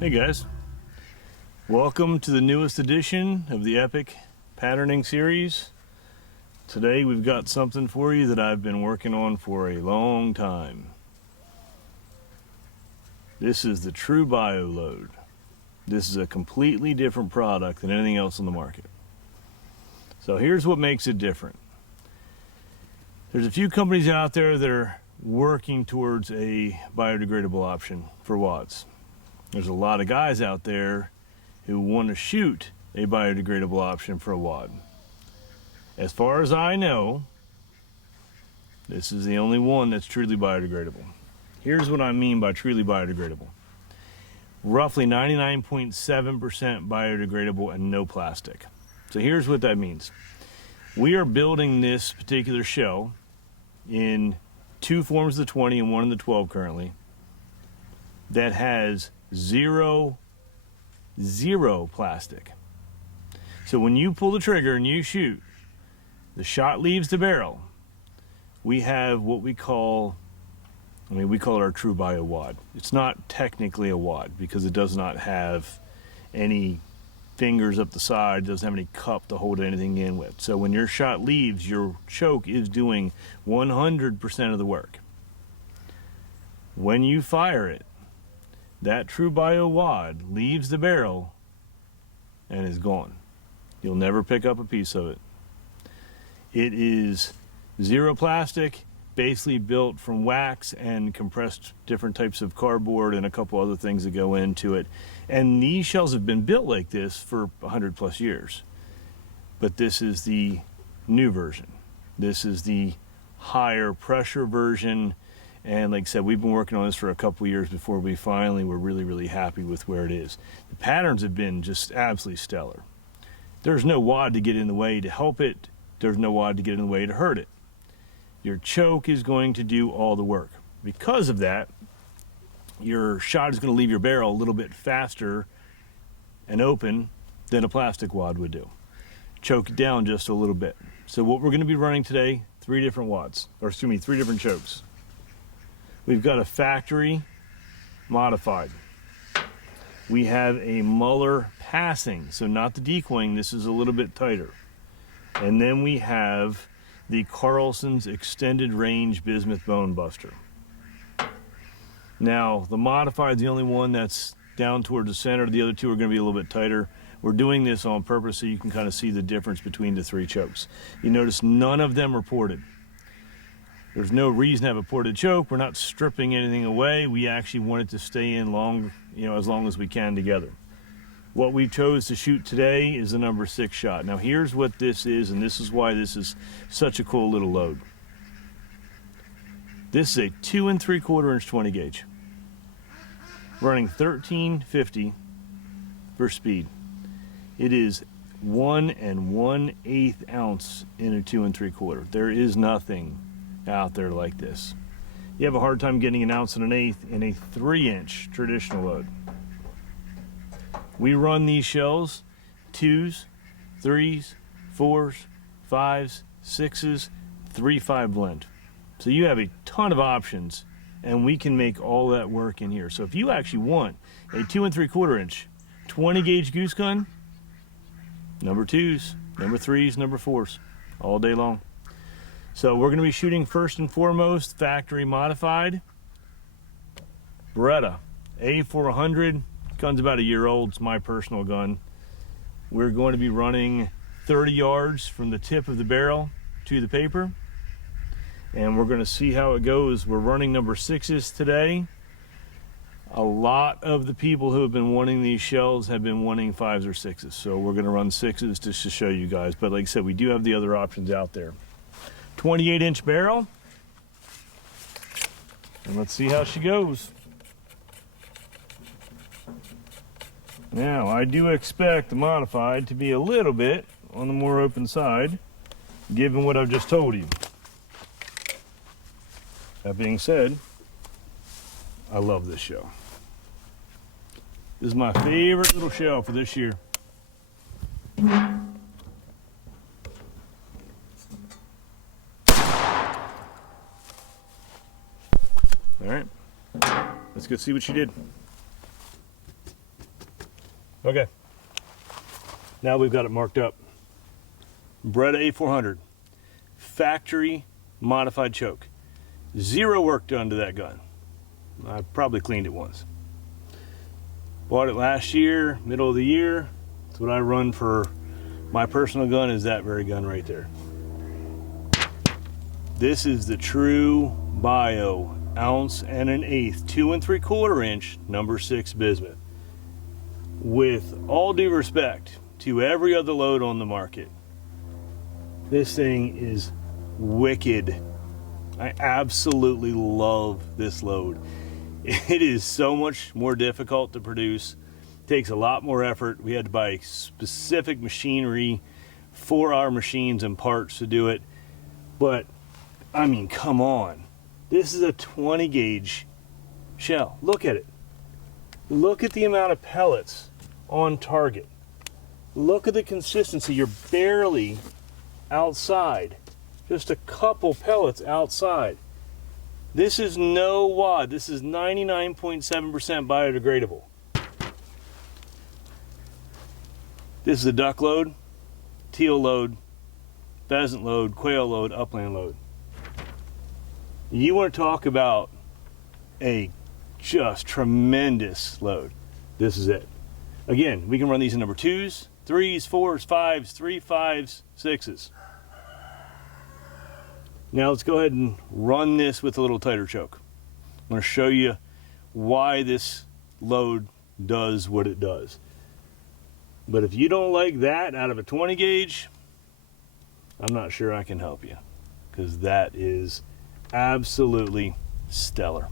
Hey guys, welcome to the newest edition of the Epic Patterning series. Today we've got something for you that I've been working on for a long time. This is the True Bio load. This is a completely different product than anything else on the market. So here's what makes it different. There's a few companies out there that are working towards a biodegradable option for wads. There's a lot of guys out there who want to shoot a biodegradable option for a wad. As far as I know, this is the only one that's truly biodegradable. Here's what I mean by truly biodegradable. Roughly 99.7% biodegradable and no plastic. So here's what that means. We are building this particular shell in two forms of the 20 and one of the 12 currently that has zero plastic. So when you pull the trigger and you shoot, the shot leaves the barrel. We have what we call it our True Bio wad. It's not technically a wad because it does not have any fingers up the side, doesn't have any cup to hold anything in with. So when your shot leaves, your choke is doing 100% of the work. When you fire it, that True Bio wad leaves the barrel and is gone. You'll never pick up a piece of it. It is zero plastic, basically built from wax and compressed different types of cardboard and a couple other things that go into it. And these shells have been built like this for 100 plus years. But this is the new version. This is the higher pressure version. And like I said, we've been working on this for a couple years before we finally were really happy with where it is. The patterns have been just absolutely stellar. There's no wad to get in the way to help it. There's no wad to get in the way to hurt it. Your choke is going to do all the work. Because of that, your shot is going to leave your barrel a little bit faster and open than a plastic wad would do. Choke it down just a little bit. So what we're going to be running today, three different chokes. We've got a factory modified. We have a Muller passing, so not the decoying, this is a little bit tighter. And then we have the Carlsons extended range bismuth bone buster. Now, the modified is the only one that's down towards the center. The other two are going to be a little bit tighter. We're doing this on purpose so you can kind of see the difference between the three chokes. You notice none of them are ported. There's no reason to have a ported choke. We're not stripping anything away. We actually want it to stay in long, as long as we can together. What we chose to shoot today is the number 6 shot. Now here's what this is, and this is why this is such a cool little load. This is a 2 3/4 inch 20 gauge, running 1350 for speed. It is 1 1/8 ounce in a 2 3/4. There is nothing out there like this. You have a hard time getting 1 1/8 in a 3-inch traditional load. We run these shells 2s, 3s, 4s, 5s, 6s, 3-5 blend. So you have a ton of options, and we can make all that work in here. So if you actually want a 2 3/4 inch 20 gauge goose gun, number 2s, number 3s, number 4s, all day long. So we're going to be shooting first and foremost factory modified Beretta A400. Gun's about a year old. It's my personal gun. We're going to be running 30 yards from the tip of the barrel to the paper, and we're going to see how it goes. We're running number 6s today. A lot of the people who have been wanting these shells have been wanting 5s or 6s, so we're going to run 6s just to show you guys. But like I said, we do have the other options out there. 28-inch barrel, and let's see how she goes. Now, I do expect the modified to be a little bit on the more open side, given what I've just told you. That being said, I love this shell. This is my favorite little shell for this year. All right, let's go see what she did. Okay. Now we've got it marked up. Beretta A400. Factory modified choke. Zero work done to that gun. I probably cleaned it once. Bought it last year, middle of the year. That's what I run for my personal gun, is that very gun right there. This is the True Bio 1 1/8, 2 3/4 inch, number 6 bismuth. With all due respect to every other load on the market, this thing is wicked. I absolutely love this load. It is so much more difficult to produce, takes a lot more effort. We had to buy specific machinery for our machines and parts to do it. But I mean, come on. This is a 20 gauge shell. Look at it. Look at the amount of pellets on target. Look at the consistency. You're barely outside. Just a couple pellets outside. This is no wad. This is 99.7% biodegradable. This is a duck load, teal load, pheasant load, quail load, upland load. You want to talk about a just tremendous load. This is it. Again, we can run these in number 2s, 3s, 4s, 5s, 3 5s, 6s. Now let's go ahead and run this with a little tighter choke. I'm going to show you why this load does what it does. But if you don't like that out of a 20 gauge, I'm not sure I can help you, because that is absolutely stellar.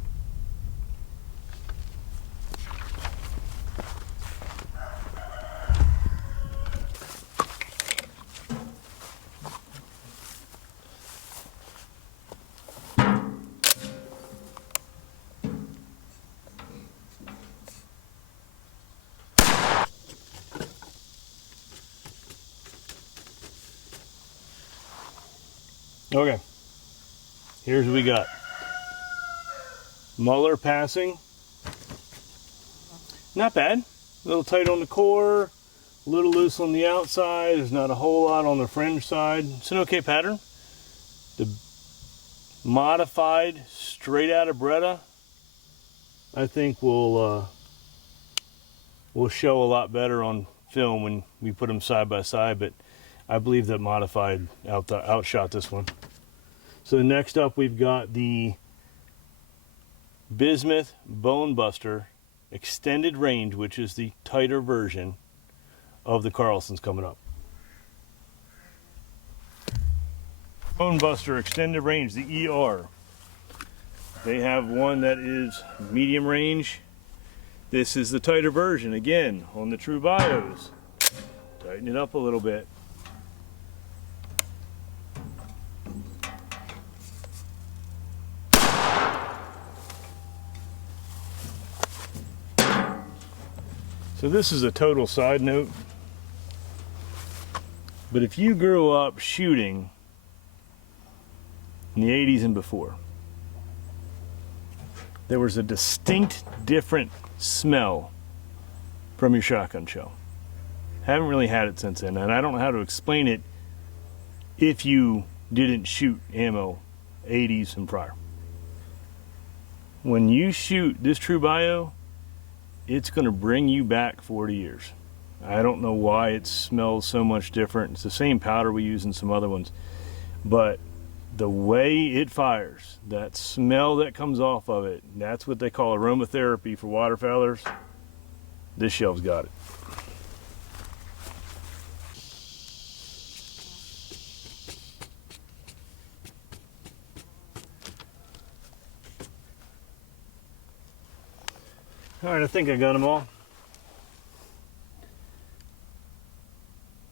Okay, here's what we got. Muller passing. Not bad. A little tight on the core, a little loose on the outside. There's not a whole lot on the fringe side. It's an okay pattern. The modified, straight out of Beretta, I think will show a lot better on film when we put them side by side, but I believe that modified outshot this one. So next up we've got the Bismuth Bone Buster extended range, which is the tighter version of the Carlsons coming up. Bone Buster extended range, the ER. They have one that is medium range. This is the tighter version, again, on the True Bios. Tighten it up a little bit. So this is a total side note, but if you grew up shooting in the 80s and before, there was a distinct different smell from your shotgun shell. Haven't really had it since then, and I don't know how to explain it if you didn't shoot ammo 80s and prior. When you shoot this True Bio, it's going to bring you back 40 years. I don't know why it smells so much different. It's the same powder we use in some other ones, but the way it fires, that smell that comes off of it, that's what they call aromatherapy for waterfowlers. This shell's got it. All right, I think I got them all.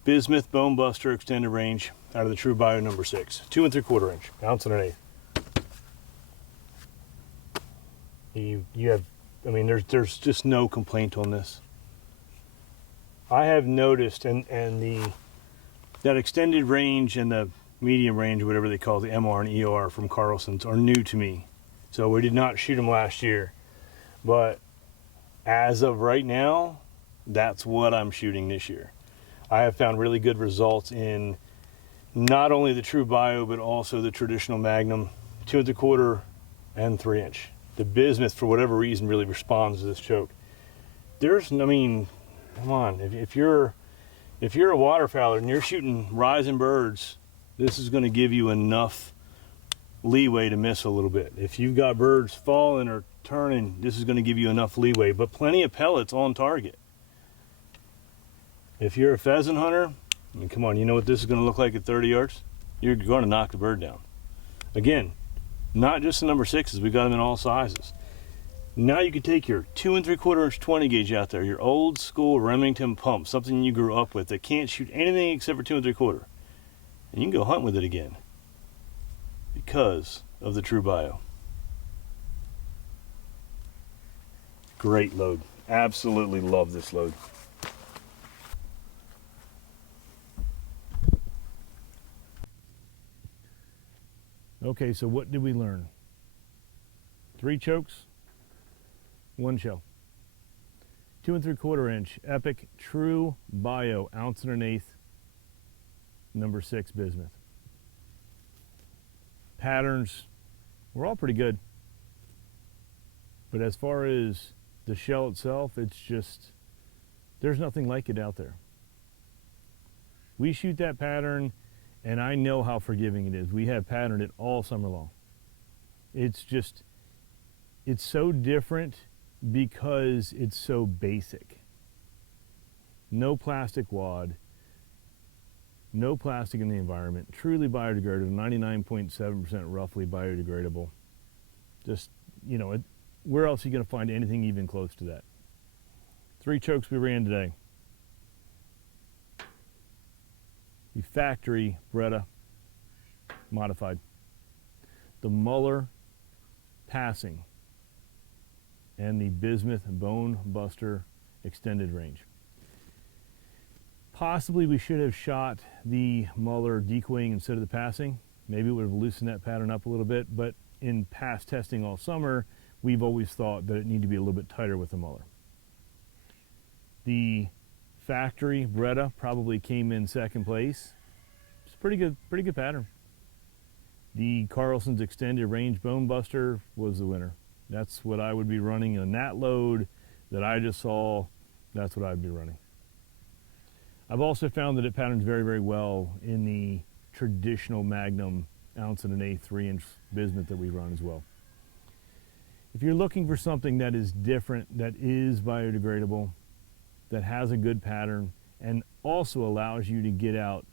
Bismuth Bone Buster extended range out of the True Bio number 6, 2 3/4 inch, 1 1/8. You have, I mean, there's just no complaint on this. I have noticed, and that extended range and the medium range, whatever they call the MR and ER from Carlsons, are new to me. So we did not shoot them last year, but as of right now, That's what I'm shooting this year. I have found really good results in not only the True Bio, but also the traditional Magnum 2 3/4 and 3-inch. The Bismuth, for whatever reason, really responds to this choke. I mean, come on, if you're a waterfowler and you're shooting rising birds, this is going to give you enough leeway to miss a little bit. If you've got birds falling or turning, this is going to give you enough leeway, but plenty of pellets on target. If you're a pheasant hunter, I mean, come on, you know what this is going to look like at 30 yards? You're going to knock the bird down. Again, not just the number 6s, we got them in all sizes. Now you can take your 2 3/4 inch 20 gauge out there, your old school Remington pump, something you grew up with that can't shoot anything except for 2 3/4, and you can go hunt with it again because of the True Bio. Great load. Absolutely love this load. Okay, so what did we learn? 3 chokes, 1 shell. 2 3/4 inch Epic True Bio, 1 1/8 ounce, number 6 Bismuth. Patterns were all pretty good. But as far as the shell itself, it's just, there's nothing like it out there. We shoot that pattern, and I know how forgiving it is. We have patterned it all summer long. It's just, it's so different because it's so basic. No plastic wad, no plastic in the environment, truly biodegradable, 99.7% roughly biodegradable. Just, you know, where else are you going to find anything even close to that? 3 chokes we ran today. The factory Beretta modified. The Muller passing and the Bismuth Bone Buster extended range. Possibly we should have shot the Muller decoying instead of the passing. Maybe it would have loosened that pattern up a little bit, but in past testing all summer, we've always thought that it needed to be a little bit tighter with the Muller. The factory Beretta probably came in second place. It's pretty good pattern. The Carlsons extended range Bone Buster was the winner. That's what I would be running on that load that I just saw. That's what I'd be running. I've also found that it patterns very, very well in the traditional Magnum 1 1/8 ounce 3-inch Bismuth that we run as well. If you're looking for something that is different, that is biodegradable, that has a good pattern, and also allows you to get out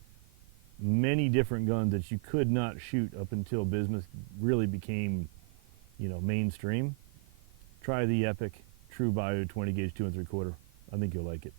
many different guns that you could not shoot up until Bismuth really became, you know, mainstream, try the Epic True Bio 20 gauge 2 3/4. I think you'll like it.